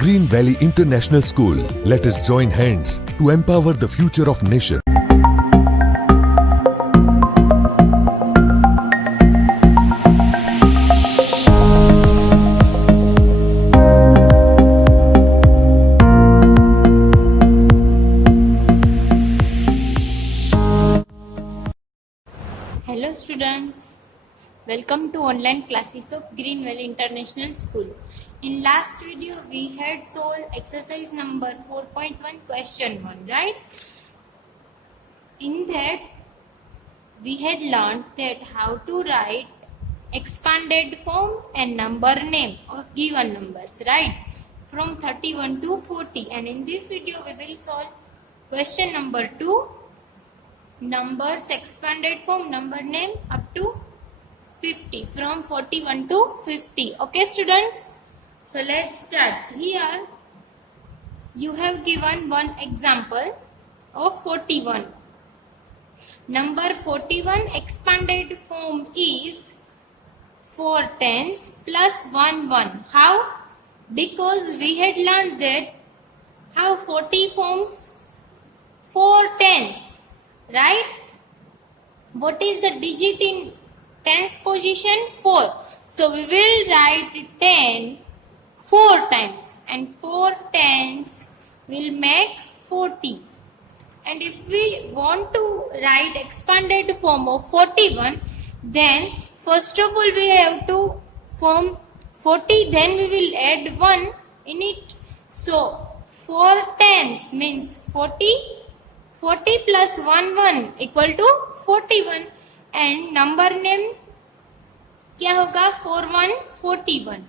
Green Valley International School. Let us join hands to empower the future of nation. Hello students, welcome to online classes of Green Valley International School. In last video we had solved exercise number 4.1 question 1, right? In that we had learned that how to write expanded form and number name of given numbers, right? From 31 to 40, and in this video we will solve question number 2, numbers expanded form number name up to 50, from 41 to 50. Okay students, so let's start. Here you have given one example of 41. Number 41 expanded form is 4 tens plus 1 1. How? Because we had learned that how 40 forms 4 tens, right? What is the digit in tens position? 4. So we will write 10 4 times, and 4 tens will make 40. And if we want to write expanded form of 41, then first of all we have to form 40, then we will add 1 in it. So 4 tens means 40. 40 plus 1 1 equal to 41, and number name क्या होगा? 4 1 41.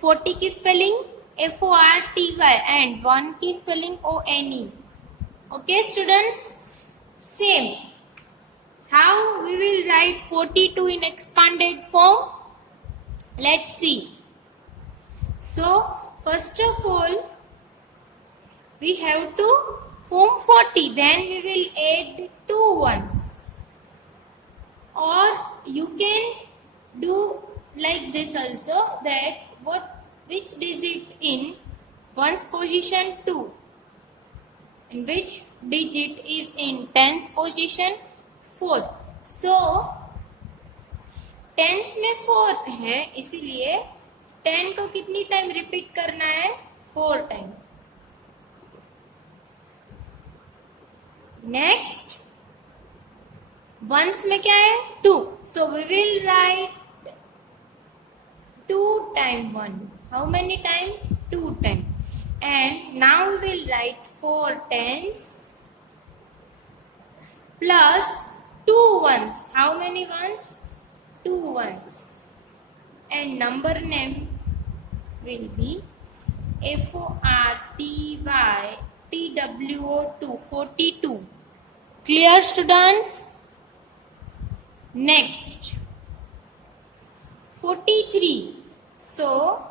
40 की spelling FORTY and 1 की spelling ONE. Okay students, same. How we will write 42 in expanded form? Let's see. So first of all we have to form 40, then we will add 2 ones, or you can do like this also, that which digit in ones position 2 and which digit is in tens position 4. So tens में 4 है, इसीलिए 10 को कितनी time repeat करना है? 4 time. Next once में क्या है? 2. So we will write 2 time 1. How many time? 2 time. And now we will write 4 tens plus 2 ones. How many ones? 2 ones. And number name will be FORTY TWO 42. Clear students? Next 43. So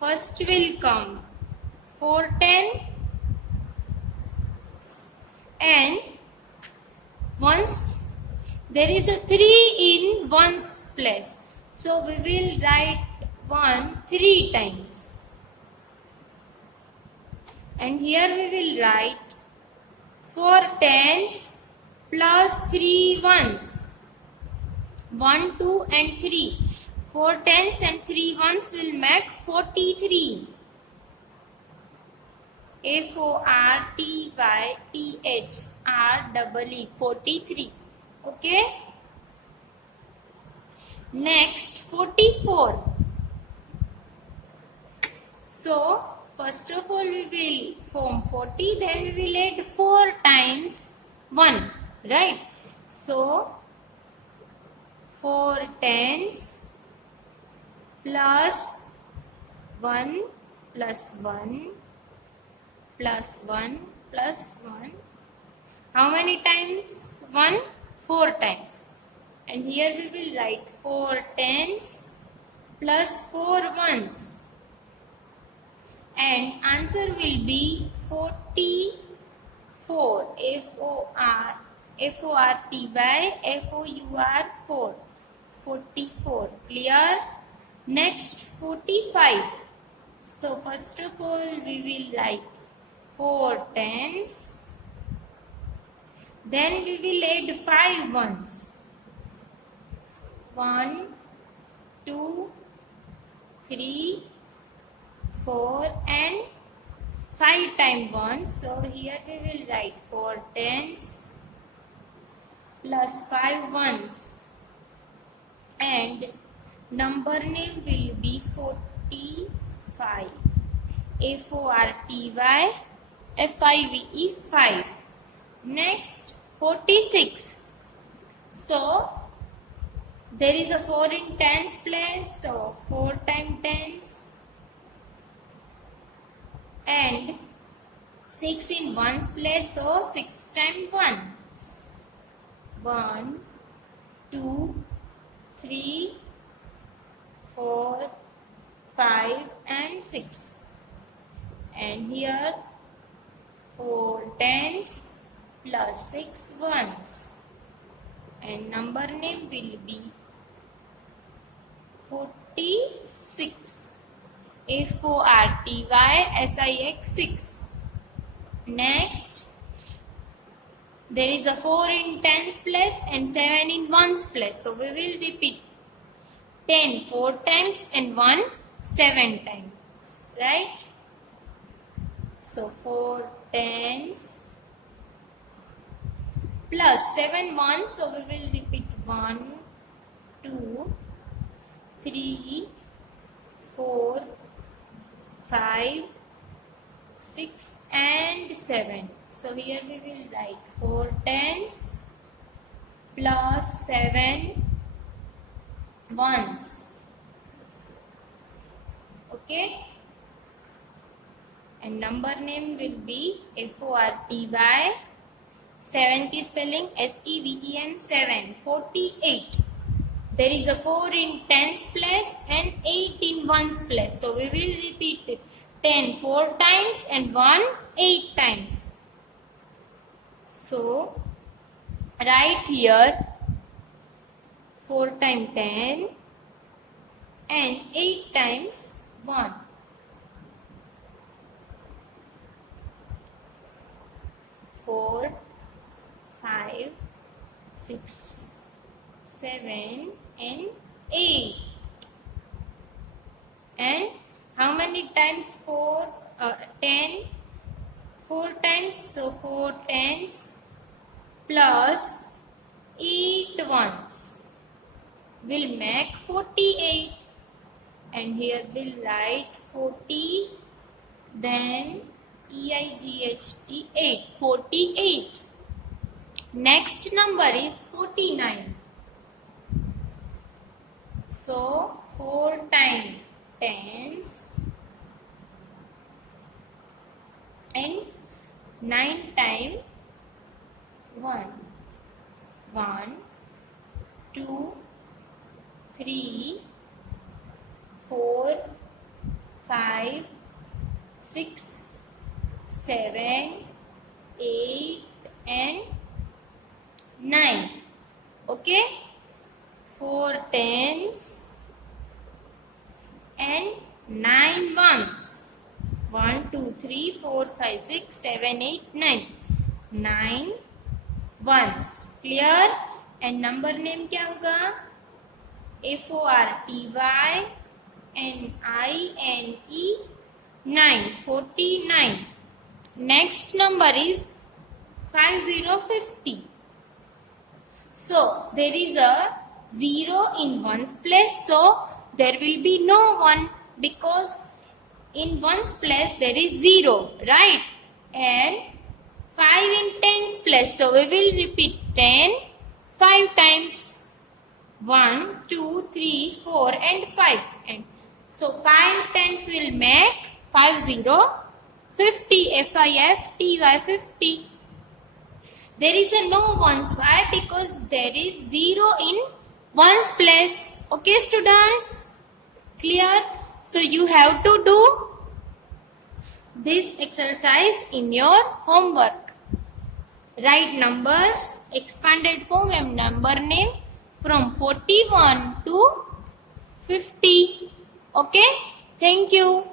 first will come 4 10, and once there is a 3 in ones place, so we will write 1 3 times, and here we will write 4 tens plus 3 ones. 1 2 and 3. 4 tens and 3 ones will make 43. FORTYTHREE 43. Okay. Next 44. So first of all we will form 40, then we will add 4 times 1, right? So 4 tens plus 1 plus 1 plus 1 plus 1. How many times 1? 4 times. And here we will write 4 tens plus 4 ones. And answer will be 44. FORTY 44. Clear? Next 45. So first of all we will write 4 tens. Then we will add 5 ones. 1, 2, 3, 4 and 5 times 1. So here we will write 4 tens plus 5 ones. And number name will be 45. F-O-R-T-Y F-I-V-E 5. Next 46. So there is a 4 in tens place, so 4 times tens and 6 in ones place, so 6 times ones. 1, 2, 3, 4, 5 and 6. And here 4 tens plus 6 ones. And number name will be 46. F-O-R-T-Y-S-I-X 6. Next, there is a 4 in tens place and 7 in ones place. So we will repeat 10 4 times and 1 7 times. Right? So 4 tens plus 7 ones. So we will repeat 1, 2, 3, 4, 5, 6 and 7. So here we will write 4 tens plus 7 ones. Okay? And number name will be F-O-R-T-Y 7 की spelling S-E-V-E-N 7 48. There is a 4 in tens place and 8 in ones place. So we will repeat it 10 4 times and 1 8 times. So write here 4 times 10 and 8 times 1. 4, 5, 6, 7 and 8. And how many times 4? 10. 4 times, so 4 tens plus 8 ones will make 48. And here we'll write 40, then E-I-G-H-T 8, 48. Next number is 49. So 4 times tens and 9 times 1. 1, 2, 3, 4, 5, 6, 7, 8 and 9. Okay? 4 tens and 9 ones. 1, 2, 3, 4, 5, 6, 7, 8, 9. 9 ones. Clear? And number name क्या होगा? F-O-R-T-Y-N-I-N-E 9. 49. Next number is 50. So there is a 0 in ones place, so there will be no 1 because in ones place there is 0, right? And 5 in tens place, so we will repeat 10 5 times. 1, 2, 3, 4 and 5. And so 5 tens will make 50, 50, F-I-F-T-Y 50. There is a no ones. Why? Because there is 0 in ones place. Okay, students? Clear? So you have to do this exercise in your homework. Write numbers, expanded form and number name from 41 to 50. Okay? Thank you.